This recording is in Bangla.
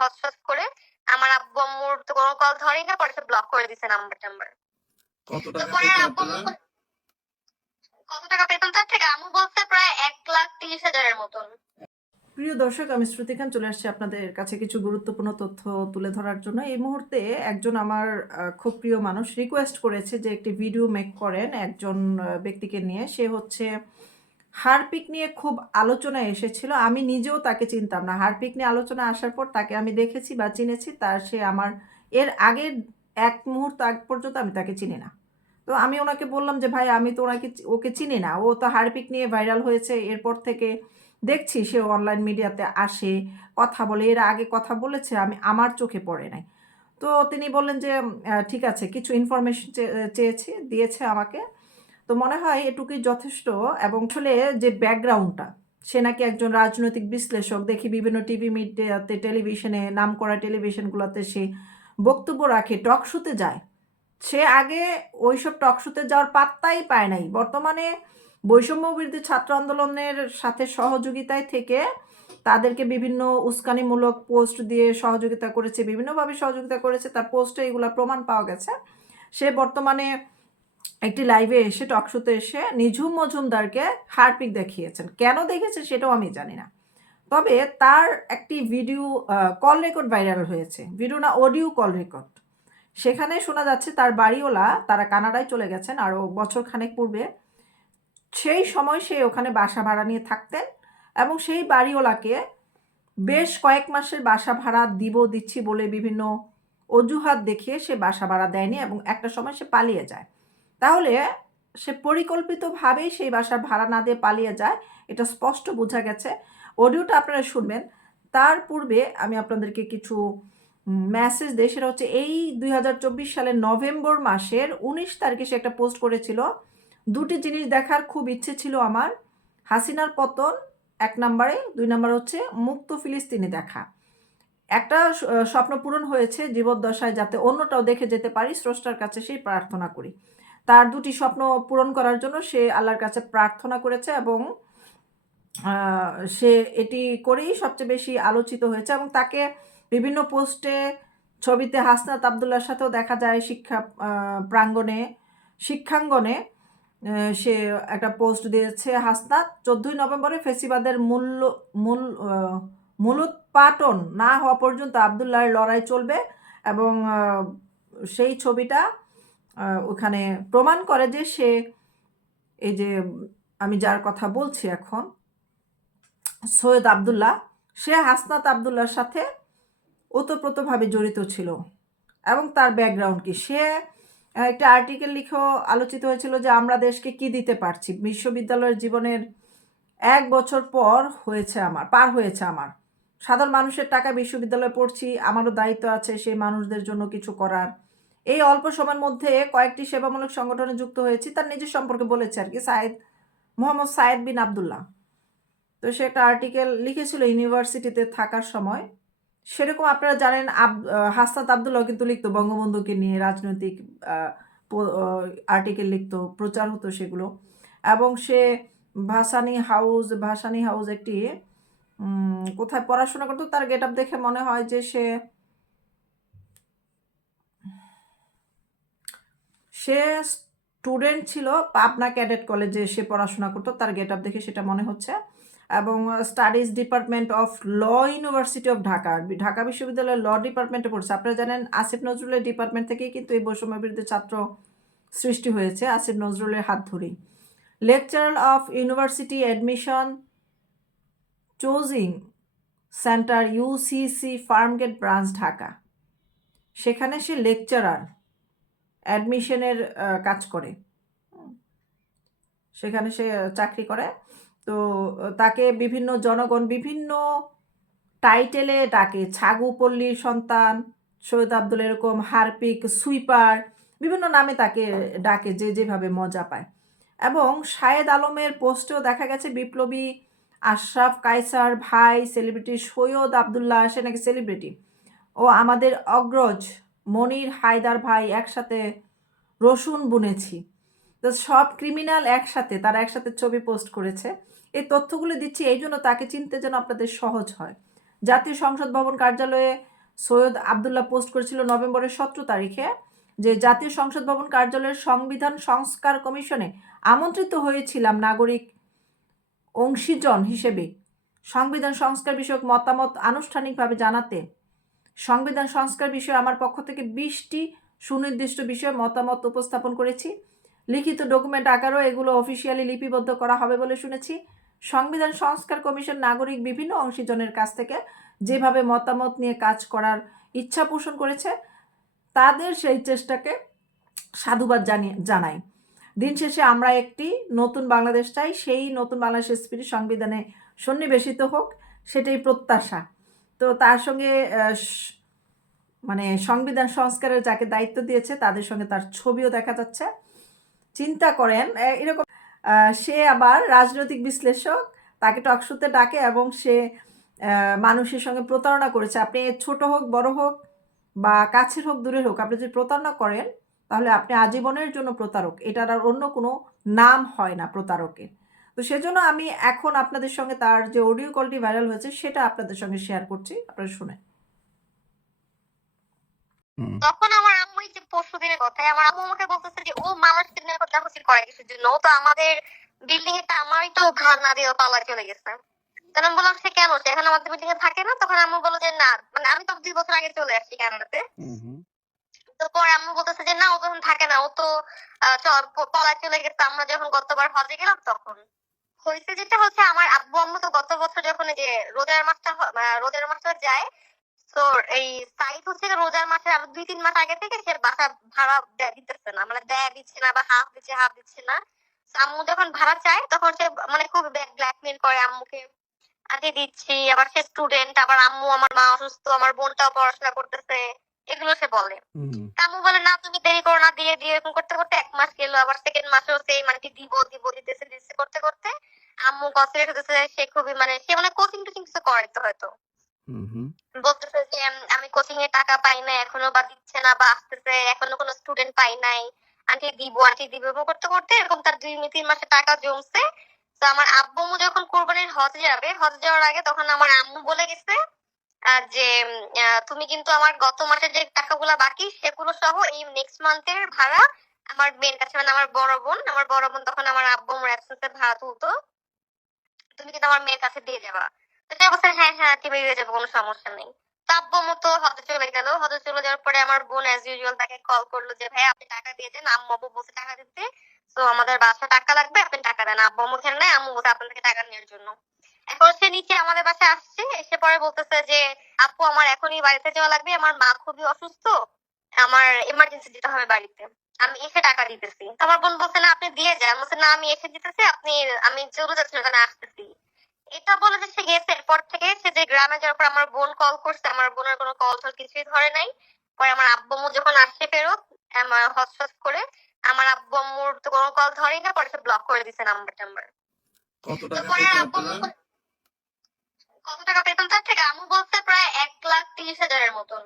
হটস্পট করে আমার আব্বু আম্মুর তো কোনো কল ধরেই না পরে ব্লক করে দিছে নাম্বার টাম্বার। কত টাকা পরে আব্বু কত টাকা পেতাম তার থেকে? আম্মু বলছে প্রায় এক লাখ তিরিশ হাজারের মতন। প্রিয় দর্শক আমি শ্রুতি খান চলে আসছি আপনাদের কাছে কিছু গুরুত্বপূর্ণ তথ্য তুলে ধরার জন্য। এই মুহূর্তে একজন আমার আহ, খুব প্রিয় মানুষ রিকোয়েস্ট করেছে যে একটি ভিডিও মেক করেন একজন ব্যক্তিকে নিয়ে। সে হচ্ছে হারপিক নিয়ে খুব আলোচনায় এসেছিল। আমি নিজেও তাকে চিনতাম না। হারপিক নিয়ে আলোচনা আসার পর তাকে আমি দেখেছি বা চিনেছি, তার সে আমার, এর আগের এক মুহূর্ত আগ পর্যন্ত আমি তাকে চিনি না। তো আমি ওনাকে বললাম যে, ভাই, আমি তো ওনাকে ওকে চিনি না। ও তো হারপিক নিয়ে ভাইরাল হয়েছে। এরপর থেকে দেখছি সে অনলাইন মিডিয়াতে আসে, কথা বলে। এর আগে কথা বলেছে, আমি, আমার চোখে পড়ে নাই। তো তিনি বললেন যে ঠিক আছে, কিছু ইনফরমেশন চেয়েছি, দিয়েছে আমাকে। তো মনে হয় এটুকুই যথেষ্ট এবং আসলে যে ব্যাকগ্রাউন্ডটা, সে নাকি একজন রাজনৈতিক বিশ্লেষক দেখি বিভিন্ন টিভি মিডিয়াতে, টেলিভিশনে নাম করা টেলিভিশনগুলোতে সে বক্তব্য রাখে, টক শোতে যায়। সে আগে ওইসব টক শোতে যাওয়ার পাত্তাই পায় নাই। বর্তমানে বৈষম্য বিরোধী ছাত্র আন্দোলনের সাথে সহযোগিতায় থেকে তাদেরকে বিভিন্ন উস্কানিমূলক পোস্ট দিয়ে সহযোগিতা করেছে, বিভিন্নভাবে সহযোগিতা করেছে, তার পোস্টে এগুলো প্রমাণ পাওয়া গেছে। সে বর্তমানে একটি লাইভে এসে টকশোতে এসে নিঝুম মজুমদারকে হারপিক দেখিয়েছেন। কেন দেখেছেন সেটাও আমি জানি না। তবে তার একটি ভিডিও কল রেকর্ড ভাইরাল হয়েছে। ভিডিও না অডিও কল রেকর্ড সেখানে শোনা যাচ্ছে তার বাড়িওয়ালা তারা কানাডায় চলে গেছেন আরও বছর খানেক পূর্বে। সেই সময় সে ওখানে বাসা ভাড়া নিয়ে থাকতেন এবং সেই বাড়িওয়ালাকে বেশ কয়েক মাসের বাসা ভাড়া দিব, দিচ্ছি বলে বিভিন্ন অজুহাত দেখিয়ে সে বাসা ভাড়া দেয়নি এবং একটা সময় সে পালিয়ে যায়। তাহলে সে পরিকল্পিতভাবেই সেই বাসার ভাড়া না দিয়ে পালিয়ে যায়, এটা স্পষ্ট বোঝা গেছে। অডিওটা আপনারা শুনবেন। তার পূর্বে আমি আপনাদেরকে কিছু মেসেজ দিই, সেটা হচ্ছে এই দুই হাজার চব্বিশ সালের নভেম্বর মাসের উনিশ তারিখে সে একটা পোস্ট করেছিল। দুটি জিনিস দেখার খুব ইচ্ছে ছিল আমার। হাসিনার পতন, এক নম্বরে। দুই নম্বর হচ্ছে মুক্ত ফিলিস্তিনি দেখা। একটা স্বপ্ন পূরণ হয়েছে জীবদ্দশায় যাতে অন্যটাও দেখে যেতে পারি, স্রষ্টার কাছে সেই প্রার্থনা করি। তার দুটি স্বপ্ন পূরণ করার জন্য সে আল্লাহর কাছে প্রার্থনা করেছে এবং সে এটি করেই সবচেয়ে বেশি আলোচিত হয়েছে এবং তাকে বিভিন্ন পোস্টে, ছবিতে হাসনাত আবদুল্লার সাথেও দেখা যায় শিক্ষা প্রাঙ্গণে, শিক্ষাঙ্গনে সে একটা পোস্ট দিয়েছে হাসনাত। চোদ্দই নভেম্বরে ফেসিবাদের মূল্য, মূল মূলোৎপাটন না হওয়া পর্যন্ত আবদুল্লাহর লড়াই চলবে এবং সেই ছবিটা ওখানে প্রমাণ করে যে সে এই যে আমি যার কথা বলছি এখন, সৈয়দ আবদুল্লাহ, সে হাসনাত আবদুল্লার সাথে ওতপ্রোতভাবে জড়িত ছিল। এবং তার ব্যাকগ্রাউন্ড কি? সে একটা আর্টিকেল লিখেও আলোচিত হয়েছিল যে আমরা দেশকে কি দিতে পারছি। বিশ্ববিদ্যালয়ের জীবনের এক বছর পর হয়েছে আমার, পার হয়েছে আমার। সাধারণ মানুষের টাকা বিশ্ববিদ্যালয়ে পড়ছি, আমারও দায়িত্ব আছে সেই মানুষদের জন্য কিছু করার। এই অল্প সময়ের মধ্যে কয়েকটি সেবামূলক সংগঠনে যুক্ত হয়েছি। তার নিজের সম্পর্কে বলেছে আর কি সায়েদ মোহাম্মদ সায়েদ বিন আবদুল্লাহ। তো সে একটা আর্টিকেল লিখেছিল ইউনিভার্সিটিতে থাকার সময়। সেরকম আপনারা জানেন আব আহ, হাসনাত আবদুল্লাহ কিন্তু লিখতো বঙ্গবন্ধুকে নিয়ে রাজনৈতিক আর্টিকেল লিখতো প্রচার হতো সেগুলো। এবং সে ভাসানি হাউস ভাসানি হাউস একটি কোথায় পড়াশোনা করতো তার গেট আপ দেখে মনে হয় যে সে সে স্টুডেন্ট ছিল পাবনা ক্যাডেট কলেজে সে পড়াশোনা করতো, তার গেট আপ দেখে সেটা মনে হচ্ছে। এবং studies department of law university of Dhaka Dhaka বিশ্ববিদ্যালয়ের ল ডিপার্টমেন্টে পড়ছে। আপনারা জানেন আসিফ নজরুলের ডিপার্টমেন্ট থেকেই কিন্তু এই বৈষম্য বিরুদ্ধে ছাত্র সৃষ্টি হয়েছে, আসিফ নজরুলের হাত ধরেই। Lecturer of university admission coaching centre UCC Farmgate branch, Dhaka. সেখানে সে লেকচারার। অ্যাডমিশনের কাজ করে। সেখানে সে চাকরি করে। তো তাকে বিভিন্ন জনগণ বিভিন্ন টাইটেলে ডাকে। ছাগু পল্লীর সন্তান, সৈয়দ আব্দুল এরকম, হারপিক, সুইপার, বিভিন্ন নামে তাকে ডাকে যে যেভাবে মজা পায়। এবং শায়েদ আলমের পোস্টেও দেখা গেছে বিপ্লবী আশরাফ, কায়সার ভাই সেলিব্রিটি সৈয়দ আবদুল্লাহ, সে নাকি সেলিব্রিটি ও আমাদের অগ্রজ। মনির হায়দার ভাই একসাথে রসুন বুনেছি। তো সব ক্রিমিনাল একসাথে, তারা একসাথে ছবি পোস্ট করেছে। এই তথ্যগুলো দিচ্ছি, এই জন্য তাকে চিনতে যেন আপনাদের সহজ হয়। জাতীয় সংসদ ভবন কার্যালয়ে সৈয়দ আবদুল্লাহ পোস্ট করেছিল নভেম্বরের সতেরো তারিখে যে জাতীয় সংসদ ভবন কার্যালয়ের সংবিধান সংস্কার কমিশনে আমন্ত্রিত হয়েছিলাম নাগরিক অংশীজন হিসেবে। সংবিধান সংস্কার বিষয়ক মতামত আনুষ্ঠানিকভাবে জানাতে সংবিধান সংস্কার বিষয়ে আমার পক্ষ থেকে বিশটি সুনির্দিষ্ট বিষয়ে মতামত উপস্থাপন করেছি। লিখিত ডকুমেন্ট আকারও এগুলো অফিসিয়ালি লিপিবদ্ধ করা হবে বলে শুনেছি। সংবিধান সংস্কার কমিশন নাগরিক বিভিন্ন অংশীজনের কাছ থেকে যেভাবে মতামত নিয়ে কাজ করার ইচ্ছা পোষণ করেছে, তাদের সেই চেষ্টাকে সাধুবাদ জানিয়ে জানাই। দিন শেষে আমরা একটি নতুন বাংলাদেশ চাই, সেই নতুন বাংলাদেশের স্পিরিট সংবিধানে সন্নিবেশিত হোক, সেটাই প্রত্যাশা। তো তার সঙ্গে মানে সংবিধান সংস্কারের যাকে দায়িত্ব দিয়েছে তাদের সঙ্গে তার ছবিও দেখা যাচ্ছে। চিন্তা করেন এরকম সে আবার রাজনৈতিক বিশ্লেষক, তাকে টকশোতে ডাকে এবং সে মানুষের সঙ্গে প্রতারণা করেছে। আপনি ছোট হোক, বড় হোক বা কাছের হোক, দূরের হোক, আপনি যদি প্রতারণা করেন তাহলে আপনি আজীবনের জন্য প্রতারক। এটার আর অন্য কোনো নাম হয় না প্রতারকের। তো সেজন্য আমি এখন আপনাদের সঙ্গে তার যে অডিও কলটি ভাইরাল হয়েছে সেটা আপনাদের সঙ্গে শেয়ার করছি। আপনারা শুনে তখন আমার আম্মু এই যে পরশু দিনের কথায় আমার আম্মু আমাকে বলতেছে যে ও হচ্ছে কিছুর জন্য তো আমাদের বিল্ডিং এ আমারই তো ঘর না দিয়ে পালা চলে গেছে। তখন আমি বললাম সে কেন? সে এখন আমাদের বিল্ডিং এ থাকে না? তখন আম্মু বলল যে না মানে আমি তো দুই বছর আগে চলে আসছি কানাডাতে। তো পরে আম্মু বলতেছে যে না ও তখন থাকে না ও তো চ- চলে গেছে। আমরা যখন গতবার হজে গেলাম তখন। হয়েছে যেটা হচ্ছে আমার আব্বু আম্মু তো গত বছর যখন যে রোজার মাসটা রোজার মাসটা যায়, তো এই সাইড হচ্ছে রোজার মাসে আরও দুই তিন মাস আগে থেকে সে বাসা ভাড়া দিতেছে না মানে দেয় দিচ্ছে না বা হাফ দিচ্ছে হাফ দিচ্ছে না। আম্মু যখন ভাড়া চায়, তখন সে মানে খুব ব্ল্যাকমেল করে আম্মুকে। আগে দিচ্ছি, আবার সে স্টুডেন্ট আবার আম্মু আমার মা অসুস্থ, আমার বোনটাও পড়াশোনা করতেছে। এগুলো সে বলে। আম্মু বলে না তুমি দেরি করো না দিয়ে দিয়ে এরকম করতে করতে এক মাস গেল। আবার সেকেন্ড মাসেও সেই মানে দিব দিব দিতেছে দিতেছে করতে করতে আম্মু কষ্ট রেখেছে সে খুবই মানে সে মানে কোচিং টোচিং কিছু করে তো হয়তো। বলতেছে যে আমি কোচিং এ টাকা পাই না এখনও বা দিচ্ছে না বা আসতেছে এখনও কোনো স্টুডেন্ট পাই নাই। আন্টি দিব আন্টি দিব এরকম করতে করতে এরকম তার দুই তিন মাসে টাকা জমছে। তো আমার আব্বু যখন কোরবানির হজ যাবে হজ যাওয়ার আগে তখন আমার আম্মু বলে গেছে যে তুমি কিন্তু আমার গত মাসের যে টাকাগুলো বাকি, সেগুলো সহ এই নেক্সট মান্থের ভাড়া আমার মেয়ের কাছে মানে আমার বড় বোন, আমার বড় বোন তখন আমার আব্বু আমার অ্যাবসেন্সের ভাড়া তুলতো। তুমি কিন্তু আমার মেয়ের কাছে দিয়ে যাবা। তো সে হ্যাঁ হ্যাঁ তুমি দিয়ে যাব, কোনো সমস্যা নেই। মতো হতে চলে গেল। হতে চলে যাওয়ার পরে আমার বোন অ্যাজ ইউজুয়াল তাকে কল করল যে ভাই আপনি টাকা দিয়ে দেন, আম্মু আব্বু টাকা দিতে। তো আমাদের বাসা টাকা লাগবে, আপনি টাকা দেন। আব্বু আম্মু খেলে নাই, আম্মু বলছে আপনার থেকে টাকা নেওয়ার জন্য। এখন সে নিচে আমাদের বাসায় আসছে এসে পরে বলতেছে যে আপু আমার এখনই বাড়িতে যাওয়া লাগবে আমার মা খুবই অসুস্থ আমার এমার্জেন্সি যেতে হবে বাড়িতে। আমি এসে টাকা দিতেছি। আমার বোন বলছে না আপনি দিয়ে যান। বলছে না আমি এসে দিতেছি আপনি আমি চলে যাচ্ছি ওখানে আসতেছি। এটা বলে যে সে গেছে। এরপর থেকে সে যে গ্রামে যাওয়ার পর আমার বোন কল করছে আমার বোনের কোনো কল টল কিছুই ধরে নাই। পরে আমার আব্বু যখন আসছে ফেরত আমার হটস্পট করে আমার আব্বু আম্মুর তো কোনো কল ধরেই না পরে সে ব্লক করে দিছে নাম্বার টাম্বার কত টাকা পরে আব্বু কত টাকা পেতাম? তার থেকে আম্মু বলতে প্রায় এক লাখ তিরিশ হাজারের মতন।